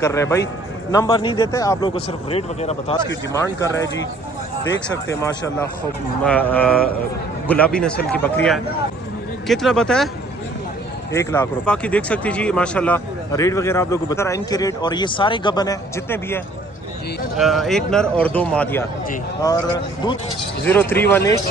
کر رہے ہیں بھائی, نمبر نہیں دیتے آپ لوگوں کو, صرف ریٹ وغیرہ بتا اس کی ڈیمانڈ کر رہے ہیں جی. دیکھ سکتے ہیں ماشاءاللہ خوب گلابی نسل کی بکریاں ہیں. کتنا بتایا؟ 1 لاکھ روپے. باقی دیکھ سکتے جی ماشاءاللہ ریٹ وغیرہ آپ لوگوں کو بتا رہا ہے ان کے ریٹ. اور یہ سارے گبن ہیں جتنے بھی ہیں, 1 نر اور 2 مادیاں جی. اور دودھ 0318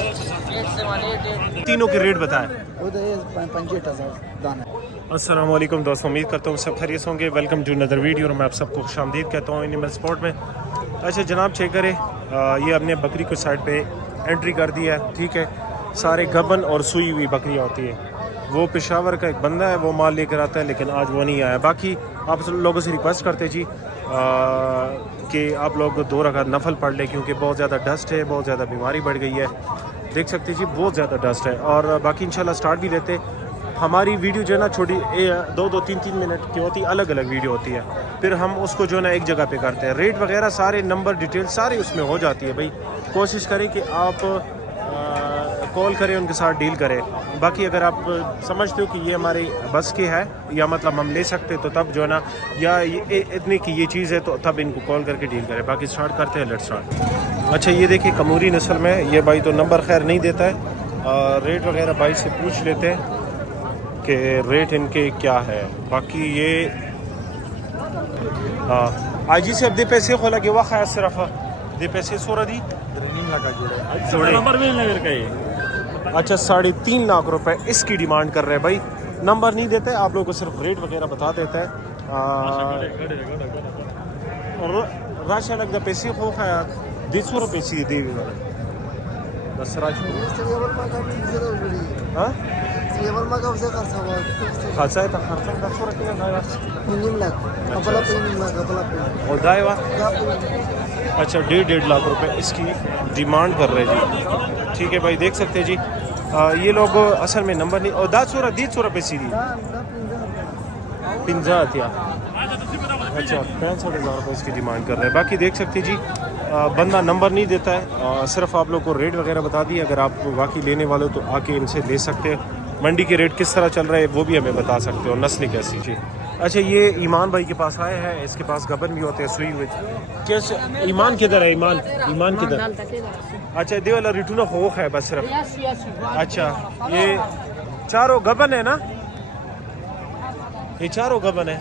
تینوں کے ریٹ بتائیں. 65,000 السلام علیکم دوستوں, امید کرتا ہوں سب خیریت ہوں گے. ویلکم ٹو ندر ویڈیو, اور میں آپ سب کو خوش آمدید کہتا ہوں اینیمل سپورٹ میں. اچھا جناب چیک کریں, یہ ہم نے بکری کو سائڈ پہ انٹری کر دیا ہے. ٹھیک ہے, سارے گبن اور سوئی ہوئی بکریاں ہوتی ہیں. وہ پشاور کا ایک بندہ ہے, وہ مال لے کر آتا ہے, لیکن آج وہ نہیں آیا. باقی آپ لوگوں سے ریکویسٹ کرتے جی کہ آپ لوگ 2 رکعت نفل پڑھ لیں, کیونکہ بہت زیادہ ڈسٹ ہے, بہت زیادہ بیماری بڑھ گئی ہے. دیکھ سکتے جی بہت زیادہ ڈسٹ ہے. اور باقی انشاءاللہ سٹارٹ بھی لیتے. ہماری ویڈیو جو ہے نا چھوٹی 2-3 منٹ کی ہوتی ہے, الگ الگ ویڈیو ہوتی ہے. پھر ہم اس کو جو ہے نا ایک جگہ پہ کرتے ہیں. ریٹ وغیرہ سارے نمبر ڈیٹیل سارے اس میں ہو جاتی ہے بھائی. کوشش کریں کہ آپ کال کریں, ان کے ساتھ ڈیل کریں. باقی اگر آپ سمجھتے ہو کہ یہ ہمارے بس کے ہے, یا مطلب ہم لے سکتے, تو تب جو ہے نا, یا اتنی کی یہ چیز ہے تو تب ان کو کال کر کے ڈیل کریں. باقی سٹارٹ کرتے ہیں, لیٹ سٹارٹ. اچھا یہ دیکھیں کموری نسل میں یہ بھائی تو نمبر خیر نہیں دیتا ہے. ریٹ وغیرہ بھائی سے پوچھ لیتے ہیں کہ ریٹ ان کے کیا ہے. باقی یہ آجی سے اب دے پیسے کھولا کہ واقع ہے, صرف دے پیسے سورا دی اچھا 3.5 لاکھ روپے اس کی ڈیمانڈ کر رہے ہیں بھائی. نمبر نہیں دیتے آپ لوگوں کو, صرف ریٹ وغیرہ بتا دیتا ہے. راشا لگتا پیسے کھو کھایا 150 روپے سی دے بس راج ہاں خاصا ہے. خرچہ 10 روپے اور دائیں اچھا 1.5 لاکھ روپے اس کی ڈیمانڈ کر رہے جی. ٹھیک ہے بھائی, دیکھ سکتے جی یہ لوگ اصل میں نمبر نہیں. اور 150 روپے سی دی 50 یا اچھا 65,000 روپے اس کی ڈیمانڈ کر رہے ہیں. باقی دیکھ سکتے جی بندہ نمبر نہیں دیتا ہے, صرف آپ لوگ کو ریٹ وغیرہ بتا دی. اگر آپ واقعی لینے والے تو آ کے ان سے لے سکتے ہیں. منڈی کے ریٹ کس طرح چل رہے ہیں وہ بھی ہمیں بتا سکتے ہو, نسل کیسی جی. اچھا یہ ایمان بھائی کے پاس آئے ہیں, اس کے پاس گبن بھی ہوتے ہیں سوئی ہوئے. کیسے ایمان کدھر ہے؟ ایمان کدھر؟ اچھا دے والا ریٹونا خوخ ہے بس صرف. اچھا یہ چاروں گبن ہے نا, یہ چاروں گبن ہے.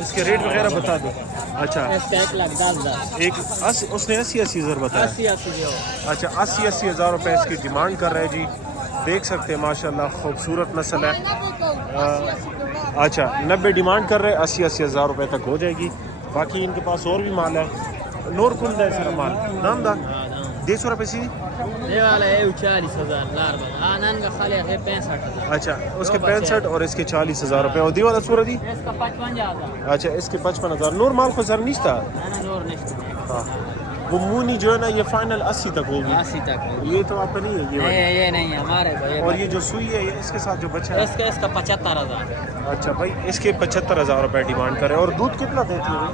اس کے ریٹ وغیرہ بتا دو. اچھا ایک اس نے 80 ہزار بتایا. اچھا 80 ہزار روپے اس کی ڈیمانڈ کر رہے جی. دیکھ سکتے ہیں ماشاءاللہ خوبصورت نسل ہے. اچھا 90 ڈیمانڈ کر رہے, 80 ہزار روپے تک ہو جائے گی. باقی ان کے پاس اور بھی مال ہے. نور کن ہے سر مال نام دا 150 روپے سی. اچھا اس کے 65 اور اس کے 40,000 روپے. اور دی والا سورہ دی اچھا اس کے 55,000. نور مال کو سر نہیں تھا. ہاں وہ مونی جو ہے نا یہ فائنل 80 تک ہوگی. 80 تک یہ تو آپ کا نہیں ہے, یہ نہیں ہمارے. اور یہ جو سوئی ہے اس کے ساتھ جو بچہ ہے اس کا 75,000. اچھا بھائی اس کے 75,000 روپے ڈیمانڈ کرے. اور دودھ کتنا دیتی ہے بھائی؟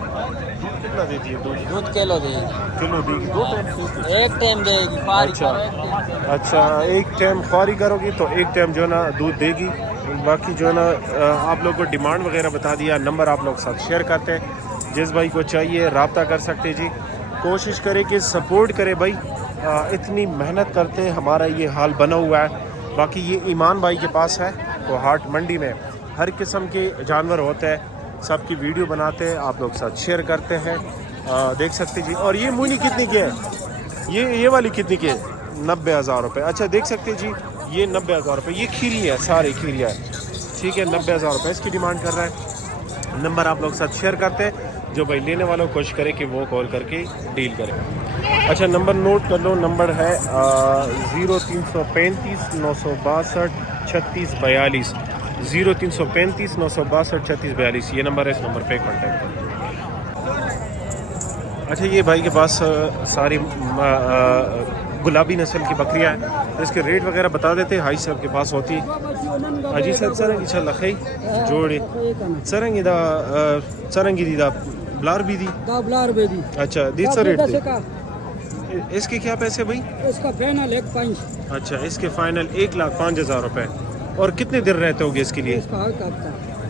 دودھ کتنا دیتی ہے؟ دودھ کلو دے گی. کلو دے گی. 2 ٹائم ایک ٹائم دے گی. اچھا ایک ٹائم خواری کرو گی تو ایک ٹائم جو ہے نا دودھ دے گی. باقی جو ہے نا آپ لوگ کو ڈیمانڈ وغیرہ بتا دیا. نمبر آپ لوگ ساتھ شیئر کرتے ہیں, جس بھائی کو چاہیے رابطہ کر سکتے جی. کوشش کرے کہ سپورٹ کرے بھائی, اتنی محنت کرتے ہیں, ہمارا یہ حال بنا ہوا ہے. باقی یہ ایمان بھائی کے پاس ہے تو ہاٹ منڈی میں ہر قسم کے جانور ہوتے ہیں, سب کی ویڈیو بناتے ہیں, آپ لوگ ساتھ شیئر کرتے ہیں. دیکھ سکتے جی. اور یہ مونی کتنی کی ہے؟ یہ والی کتنی کی ہے؟ 90,000 روپے. اچھا دیکھ سکتے جی یہ 90,000 روپے. یہ کھیری ہے, ساری کھیریا ہے. ٹھیک ہے 90,000 روپے اس کی ڈیمانڈ کر رہا ہے. نمبر آپ لوگ ساتھ شیئر کرتے ہیں, جو بھائی لینے والوں کو کوشش کرے کہ وہ کال کر کے ڈیل کرے. اچھا نمبر نوٹ کر لو, نمبر ہے 0335 962 3642. 0335 962 3642 یہ نمبر ہے, اس نمبر پہ کانٹیکٹ کریں. اچھا یہ بھائی کے پاس ساری گلابی نسل کی بکریاں ہیں, اس کے ریٹ وغیرہ بتا دیتے. ہائی صاحب کے پاس ہوتی ہے. حاجی صاحب سرنگی انشاءاللہ خی جوڑے سرنگی دا سرنگی دی دا بلار بھی دی. اچھا دیت سر ریٹ اس کے کیا پیسے بھائی؟ اس کا فائنل 1.5. اچھا اس کے فائنل 1,05,000 روپے. اور کتنے دن رہتے ہوگے اس کے لیے؟ اس کا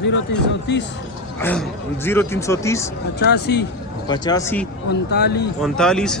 0330 0330 85 39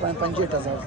65,000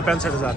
65,000।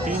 3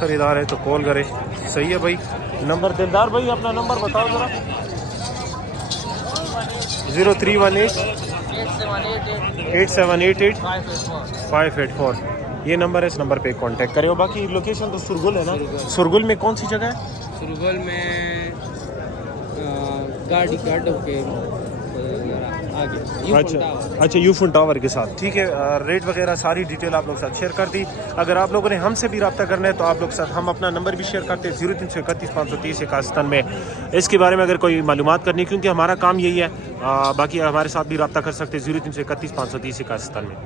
خریدار ہیں تو کال کریں. صحیح ہے بھائی. نمبر دلدار بھائی اپنا نمبر بتاؤ ذرا. 0318 8788 584. یہ نمبر ہے, اس نمبر پہ کانٹیکٹ کریں. اور باقی لوکیشن تو سرگل ہے نا. سرگل میں کون سی جگہ ہے؟ سرگل میں گاڑی گاڑوں کے آگے اچھا یوفون ٹاور کے ساتھ. ٹھیک ہے, ریٹ وغیرہ ساری ڈیٹیل آپ لوگ ساتھ شیئر کر دی. اگر آپ لوگوں نے ہم سے بھی رابطہ کرنا ہے تو آپ لوگ ساتھ ہم اپنا نمبر بھی شیئر کرتے ہیں 0331 530 81 میں. اس کے بارے میں اگر کوئی معلومات کرنی, کیونکہ ہمارا کام یہی ہے, باقی ہمارے ساتھ بھی رابطہ کر سکتے ہیں 0331 530 81 میں.